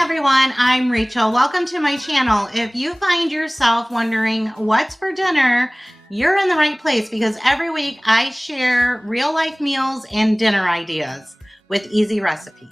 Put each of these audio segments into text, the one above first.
Everyone, I'm Rachel. Welcome to my channel. If you find yourself wondering what's for dinner, you're in the right place because every week I share real life meals and dinner ideas with easy recipes.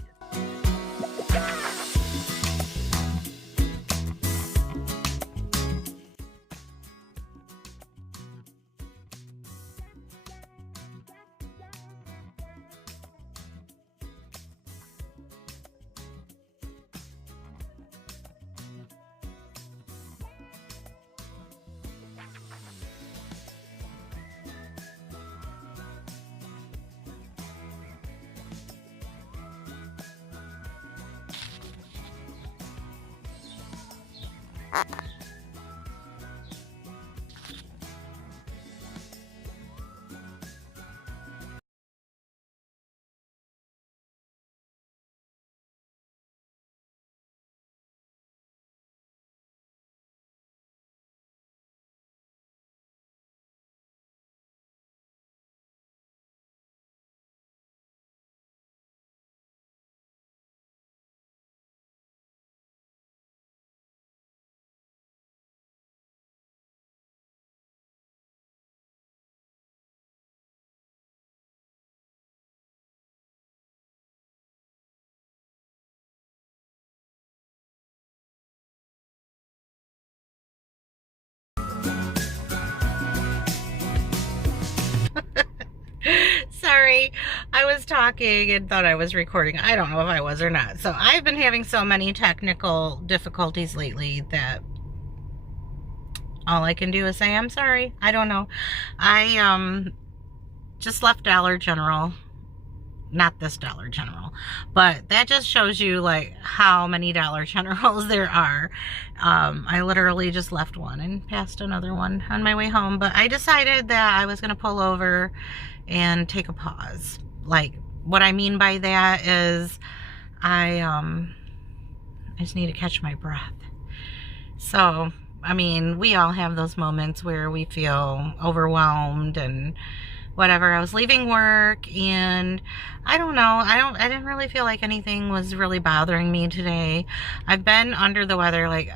Sorry, I was talking and thought I was recording. I don't know if I was or not. So I've been having so many technical difficulties lately that all I can do is say I'm sorry. I don't know. I just left Dollar General. Not this Dollar General, but that just shows you like how many Dollar Generals there are. I literally just left one and passed another one on my way home, but I decided that I was going to pull over and take a pause. Like, what I mean by that is I just need to catch my breath. So, I mean, we all have those moments where we feel overwhelmed and whatever. I was leaving work and I don't know, I didn't really feel like anything was really bothering me today. I've been under the weather, like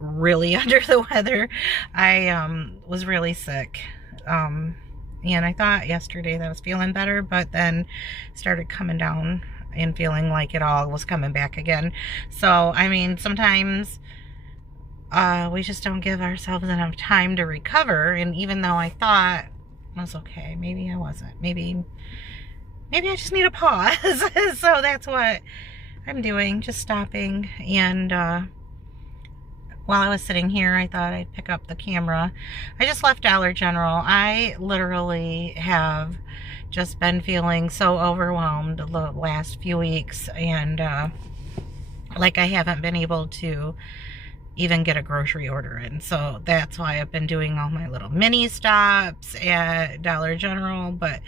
really under the weather. I was really sick. And I thought yesterday that I was feeling better, but then started coming down and feeling like it all was coming back again. So, I mean, sometimes we just don't give ourselves enough time to recover. And even though I thought I was okay, maybe I wasn't. Maybe I just need a pause. So that's what I'm doing, just stopping. And while I was sitting here, I thought I'd pick up the camera. I just left Dollar General. I literally have just been feeling so overwhelmed the last few weeks, and like I haven't been able to even get a grocery order in. So that's why I've been doing all my little mini stops at Dollar General. But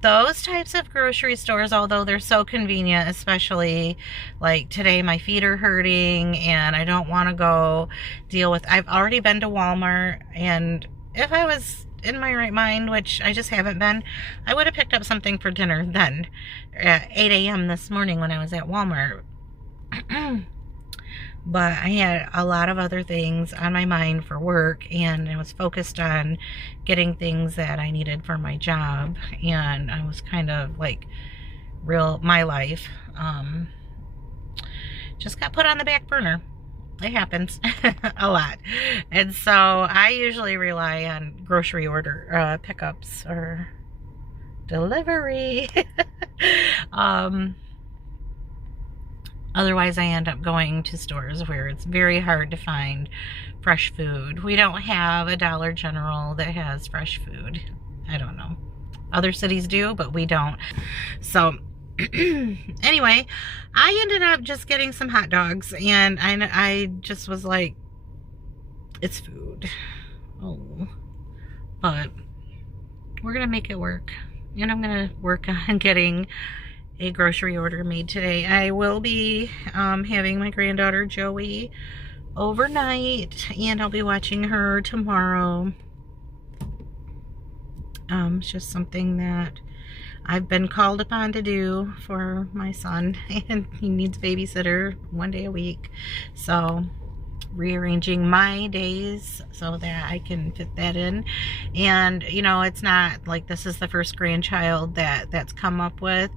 those types of grocery stores, although they're so convenient, especially like today my feet are hurting and I don't want to go deal with, I've already been to Walmart, and if I was in my right mind, which I just haven't been, I would have picked up something for dinner then at 8 a.m. this morning when I was at Walmart. But I had a lot of other things on my mind for work, and I was focused on getting things that I needed for my job, and I was kind of like my life just got put on the back burner. It happens a lot. And so I usually rely on grocery order pickups or delivery. Otherwise, I end up going to stores where it's very hard to find fresh food. We don't have a Dollar General that has fresh food. I don't know. Other cities do, but we don't. So, anyway, I ended up just getting some hot dogs, and I just was like, it's food. Oh. But we're going to make it work. And I'm going to work on getting a grocery order made today. I will be having my granddaughter Joey overnight, and I'll be watching her tomorrow. It's just something that I've been called upon to do for my son, and he needs a babysitter 1 day a week. So rearranging my days so that I can fit that in. And you know, it's not like this is the first grandchild that's come up with,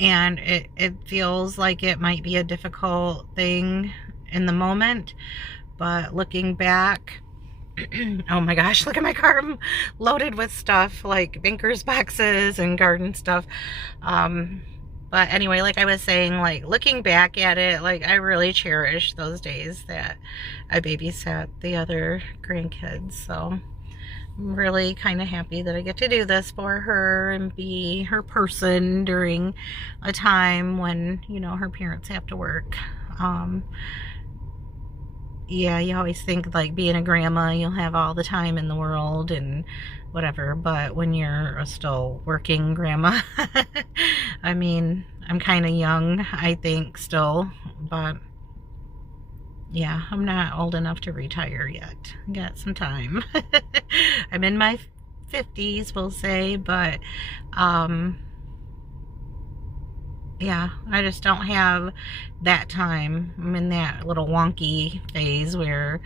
and it feels like it might be a difficult thing in the moment, but looking back, oh my gosh, look at my car. I'm loaded with stuff like Bankers boxes and garden stuff. But anyway, like I was saying, like looking back at it, like I really cherish those days that I babysat the other grandkids. So I'm really kind of happy that I get to do this for her and be her person during a time when, you know, her parents have to work. Yeah, you always think like being a grandma, you'll have all the time in the world and whatever, but when you're a still working grandma, I mean, I'm kind of young, I think, still, but yeah, I'm not old enough to retire yet. I got some time. I'm in my 50s, we'll say, but yeah, I just don't have that time. I'm in that little wonky phase where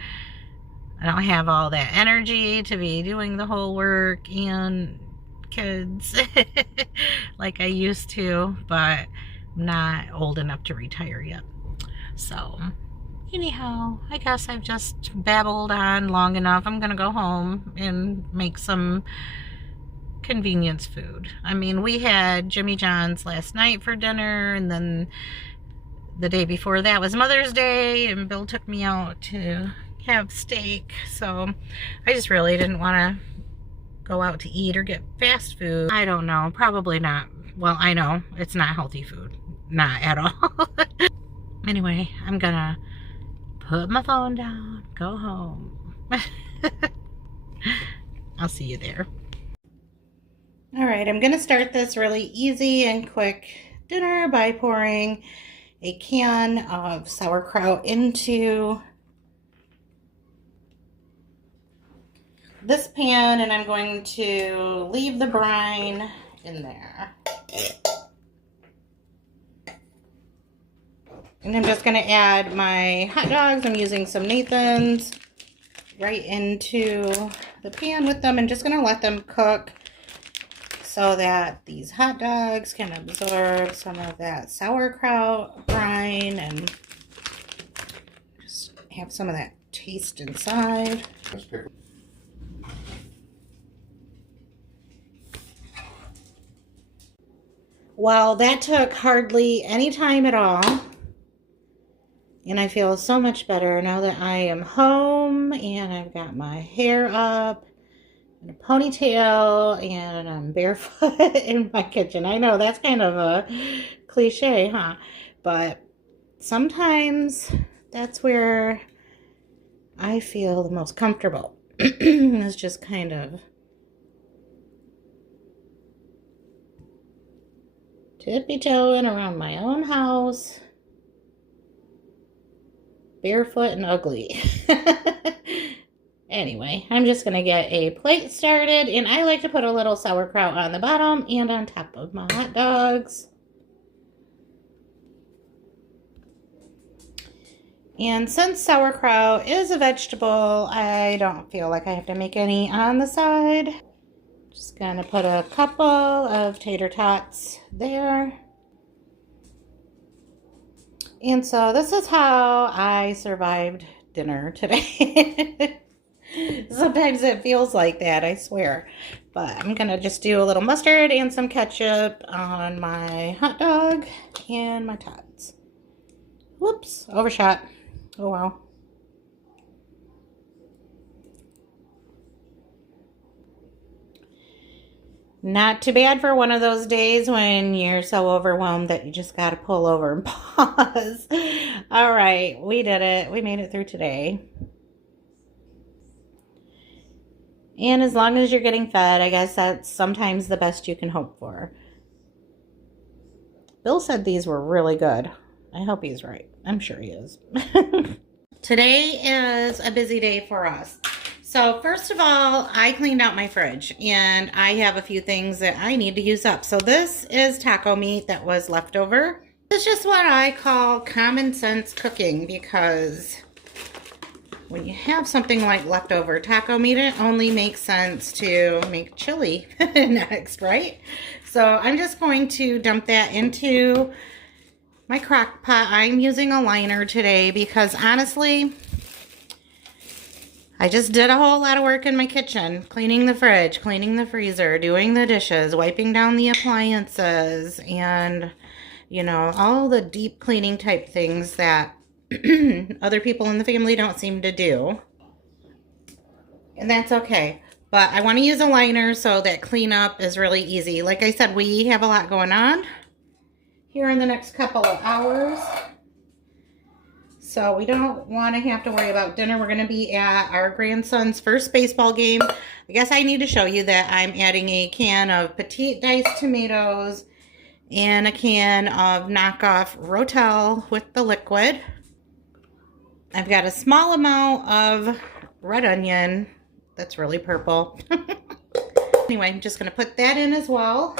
I don't have all that energy to be doing the whole work and kids like I used to, but I'm not old enough to retire yet. So anyhow, I guess I've just babbled on long enough. I'm gonna go home and make some convenience food. I mean, we had Jimmy John's last night for dinner, and then the day before that was Mother's Day, and Bill took me out to have steak. So I just really didn't want to go out to eat or get fast food. I don't know, probably not. Well, I know it's not healthy food, not at all. Anyway, I'm gonna put my phone down, go home. I'll see you there. All right, I'm gonna start this really easy and quick dinner by pouring a can of sauerkraut into this pan, and I'm going to leave the brine in there. And I'm just gonna add my hot dogs. I'm using some Nathan's right into the pan with them, and just gonna let them cook so that these hot dogs can absorb some of that sauerkraut brine and just have some of that taste inside. Well, that took hardly any time at all, and I feel so much better now that I am home and I've got my hair up in a ponytail and I'm barefoot in my kitchen. I know that's kind of a cliche, huh? But sometimes that's where I feel the most comfortable. It's just kind of tippy-toeing around my own house, barefoot and ugly. Anyway, I'm just going to get a plate started, and I like to put a little sauerkraut on the bottom and on top of my hot dogs. And since sauerkraut is a vegetable, I don't feel like I have to make any on the side. Just going to put a couple of tater tots there. And so this is how I survived dinner today. Sometimes it feels like that, I swear. But I'm going to just do a little mustard and some ketchup on my hot dog and my tots. Whoops, overshot. Oh well. Not too bad for one of those days when you're so overwhelmed that you just got to pull over and pause. All right, we did it. We made it through today. And as long as you're getting fed, I guess that's sometimes the best you can hope for. Bill said these were really good. I hope he's right. I'm sure he is. Today is a busy day for us. So first of all, I cleaned out my fridge and I have a few things that I need to use up. So this is taco meat that was left over. It's just what I call common sense cooking, because when you have something like leftover taco meat, it only makes sense to make chili next, right? So I'm just going to dump that into my crock pot. I'm using a liner today because honestly, I just did a whole lot of work in my kitchen, cleaning the fridge, cleaning the freezer, doing the dishes, wiping down the appliances, and, you know, all the deep cleaning type things that other people in the family don't seem to do. And that's okay. But I want to use a liner so that cleanup is really easy. Like I said, we have a lot going on here in the next couple of hours. So we don't want to have to worry about dinner. We're going to be at our grandson's first baseball game. I guess I need to show you that I'm adding a can of petite diced tomatoes and a can of knockoff Rotel with the liquid. I've got a small amount of red onion that's really purple. Anyway, I'm just going to put that in as well.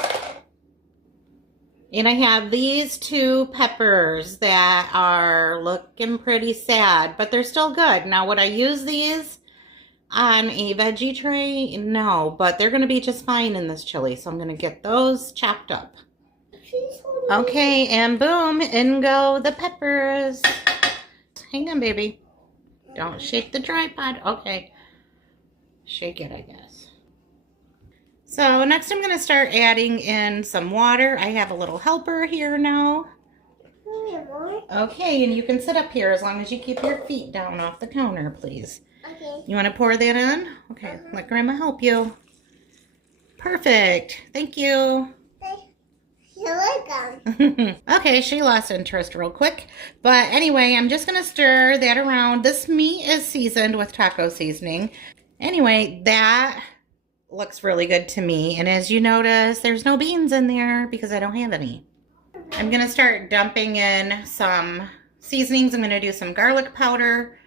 And I have these two peppers that are looking pretty sad, but they're still good. Now, would I use these on a veggie tray? No, but they're going to be just fine in this chili. So I'm going to get those chopped up. Okay, and boom, in go the peppers. Hang on, baby. Don't shake the tripod. Okay. Shake it, I guess. So next I'm going to start adding in some water. I have a little helper here now. Okay, and you can sit up here as long as you keep your feet down off the counter, please. Okay. You want to pour that in? Okay, let Grandma help you. Perfect. Thank you. You're welcome. Okay, she lost interest real quick. But anyway, I'm just going to stir that around. This meat is seasoned with taco seasoning. Anyway, that looks really good to me. And as you notice, there's no beans in there because I don't have any. I'm going to start dumping in some seasonings. I'm going to do some garlic powder.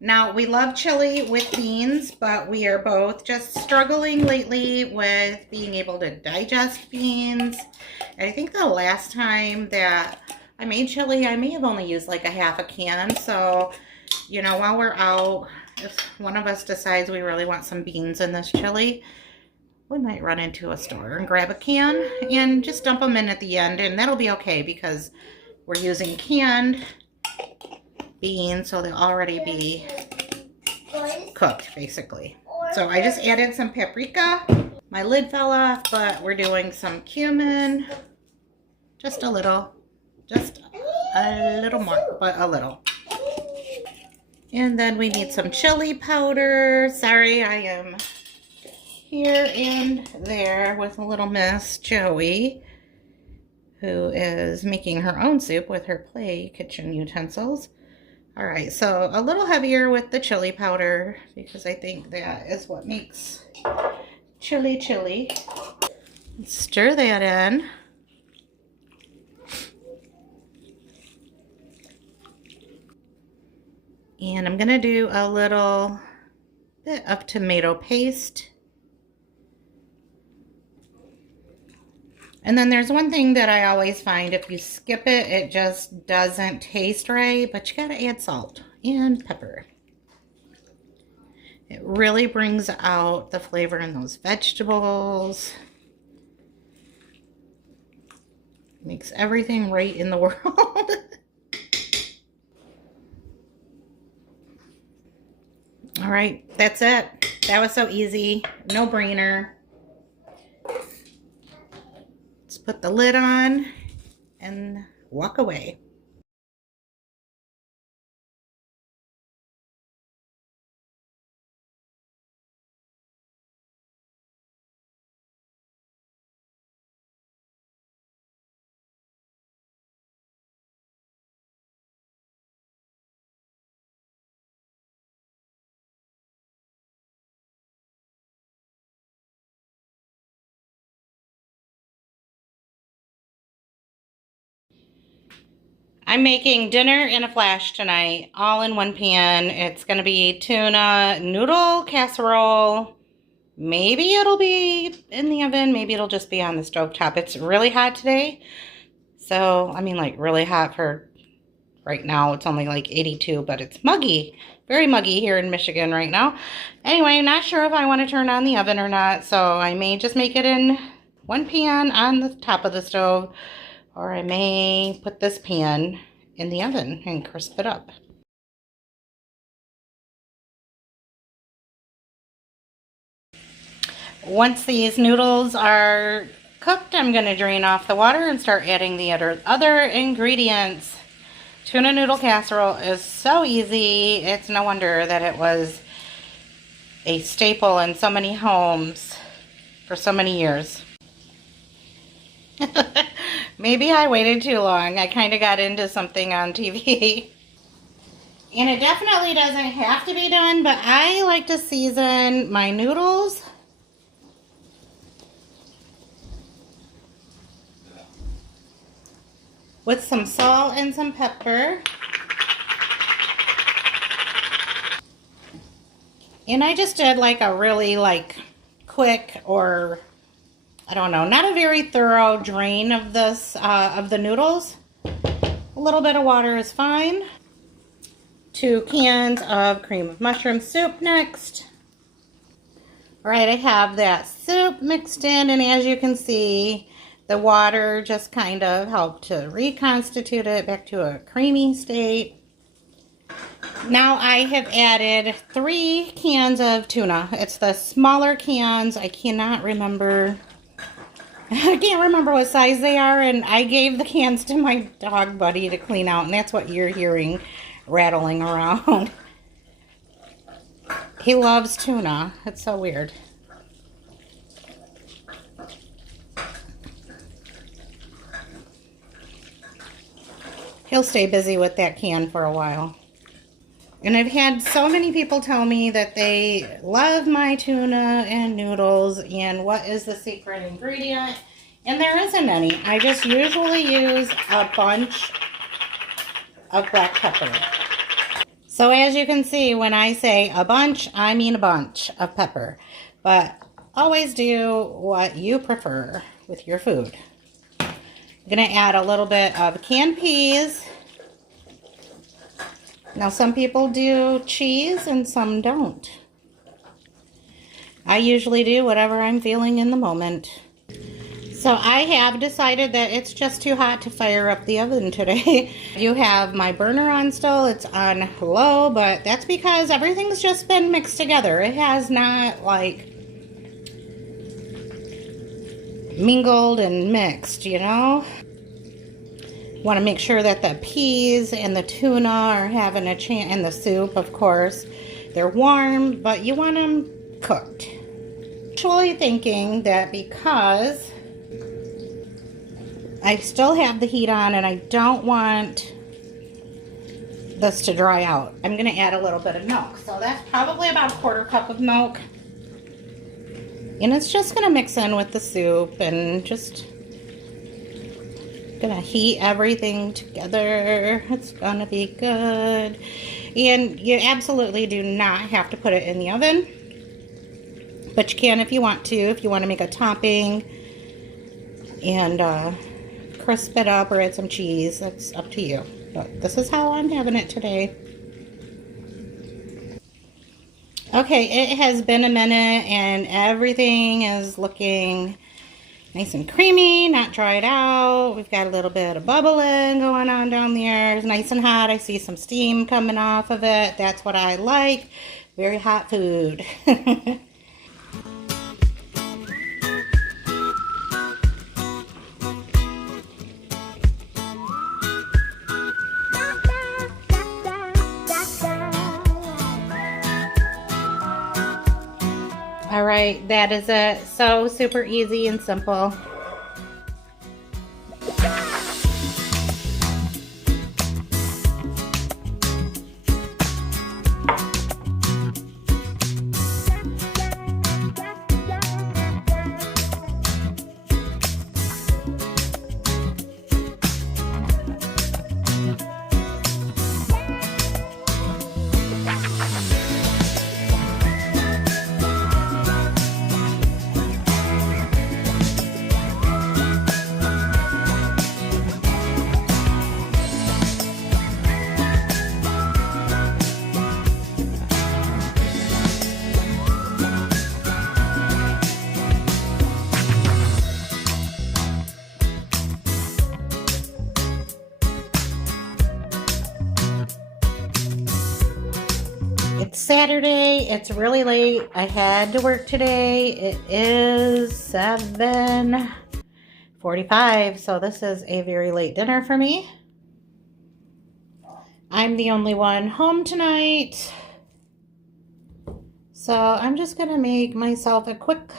Now, we love chili with beans, but we are both just struggling lately with being able to digest beans. And I think the last time that I made chili, I may have only used like a half a can. So, you know, while we're out, if one of us decides we really want some beans in this chili, we might run into a store and grab a can and just dump them in at the end. And that'll be okay because we're using canned beans, so they'll already be cooked, basically. So I just added some paprika. My lid fell off, but we're doing some cumin. Just a little more, but a little. And then we need some chili powder. Sorry, I am here and there with a little Miss Joey, who is making her own soup with her play kitchen utensils. All right, so a little heavier with the chili powder because I think that is what makes chili chili. Stir that in. And I'm gonna do a little bit of tomato paste. And then there's one thing that I always find, if you skip it, it just doesn't taste right, but you gotta add salt and pepper. It really brings out the flavor in those vegetables. Makes everything right in the world. All right, that's it. That was so easy, no brainer. Let's put the lid on and walk away. I'm making dinner and a flash tonight, all in one pan. It's going to be tuna noodle casserole. Maybe it'll be in the oven. Maybe it'll just be on the stovetop. It's really hot today. So, I mean, like really hot for right now. It's only like 82, but it's muggy. Very muggy here in Michigan right now. Anyway, not sure if I want to turn on the oven or not. So I may just make it in one pan on the top of the stove. Or I may put this pan in the oven and crisp it up. Once these noodles are cooked, I'm going to drain off the water and start adding the other ingredients. Tuna noodle casserole is so easy. It's no wonder that it was a staple in so many homes for so many years. Maybe I waited too long. I kind of got into something on TV. And it definitely doesn't have to be done, but I like to season my noodles with some salt and some pepper. And I just did like a really quick, or I don't know, not a very thorough drain of this, of the noodles. A little bit of water is fine. 2 cans of cream of mushroom soup next. All right, I have that soup mixed in, and as you can see, the water just kind of helped to reconstitute it back to a creamy state. Now I have added 3 cans of tuna. It's the smaller cans. I can't remember what size they are, and I gave the cans to my dog buddy to clean out, and that's what you're hearing rattling around. He loves tuna. It's so weird. He'll stay busy with that can for a while. And I've had so many people tell me that they love my tuna and noodles, and what is the secret ingredient? And there isn't any. I just usually use a bunch of black pepper. So as you can see, when I say a bunch, I mean a bunch of pepper. But always do what you prefer with your food. I'm going to add a little bit of canned peas. Now some people do cheese and some don't. I usually do whatever I'm feeling in the moment. So I have decided that it's just too hot to fire up the oven today. You have my burner on still, it's on low, but that's because everything's just been mixed together. It has not like mingled and mixed, you know? Want to make sure that the peas and the tuna are having a chance, and the soup, of course, they're warm, but you want them cooked. Actually thinking that because I still have the heat on and I don't want this to dry out, I'm going to add a little bit of milk. So that's probably about a 1/4 cup of milk. And it's just going to mix in with the soup and just gonna heat everything together. It's gonna be good. And you absolutely do not have to put it in the oven, but you can if you want to. If you want to make a topping and crisp it up or add some cheese, that's up to you. But this is how I'm having it today. Okay, it has been a minute and everything is looking nice and creamy, not dried out. We've got a little bit of bubbling going on down there. It's nice and hot. I see some steam coming off of it. That's what I like. Very hot food. All right, that is it. So super easy and simple. Saturday. It's really late. I had to work today. It is 7:45, so this is a very late dinner for me. I'm the only one home tonight, so I'm just gonna make myself a quick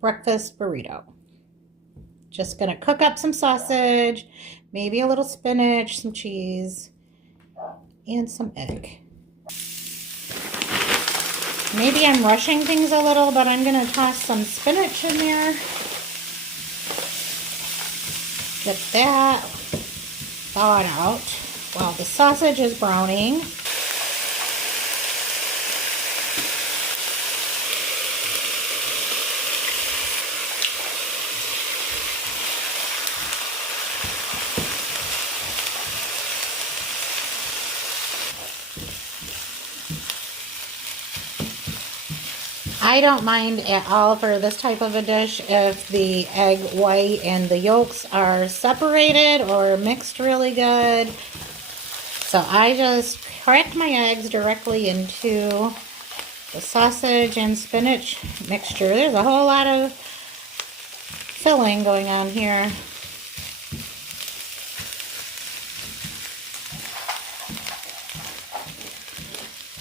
breakfast burrito. Just gonna cook up some sausage, maybe a little spinach, some cheese, and some egg. Maybe I'm rushing things a little, but I'm gonna toss some spinach in there. Get that thawed out while the sausage is browning. I don't mind at all for this type of a dish if the egg white and the yolks are separated or mixed really good. So I just crack my eggs directly into the sausage and spinach mixture. There's a whole lot of filling going on here.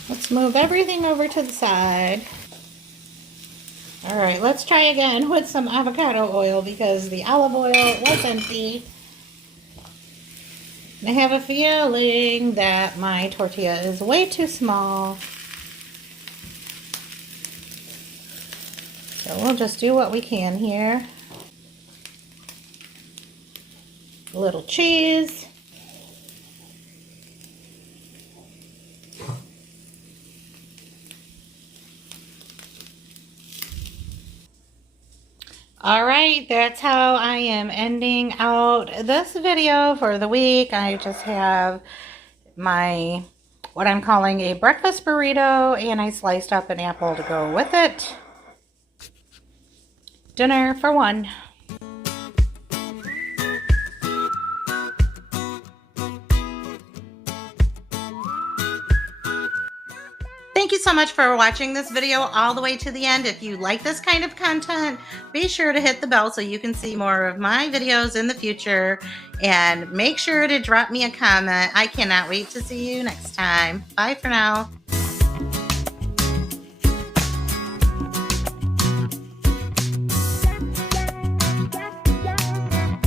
Let's move everything over to the side. All right, let's try again with some avocado oil because the olive oil was empty. And I have a feeling that my tortilla is way too small. So we'll just do what we can here. A little cheese. All right, that's how I am ending out this video for the week. I just have my, what I'm calling a breakfast burrito, and I sliced up an apple to go with it. Dinner for one. Thank you so much for watching this video all the way to the end. If you like this kind of content, be sure to hit the bell so you can see more of my videos in the future. And make sure to drop me a comment. I cannot wait to see you next time. Bye for now.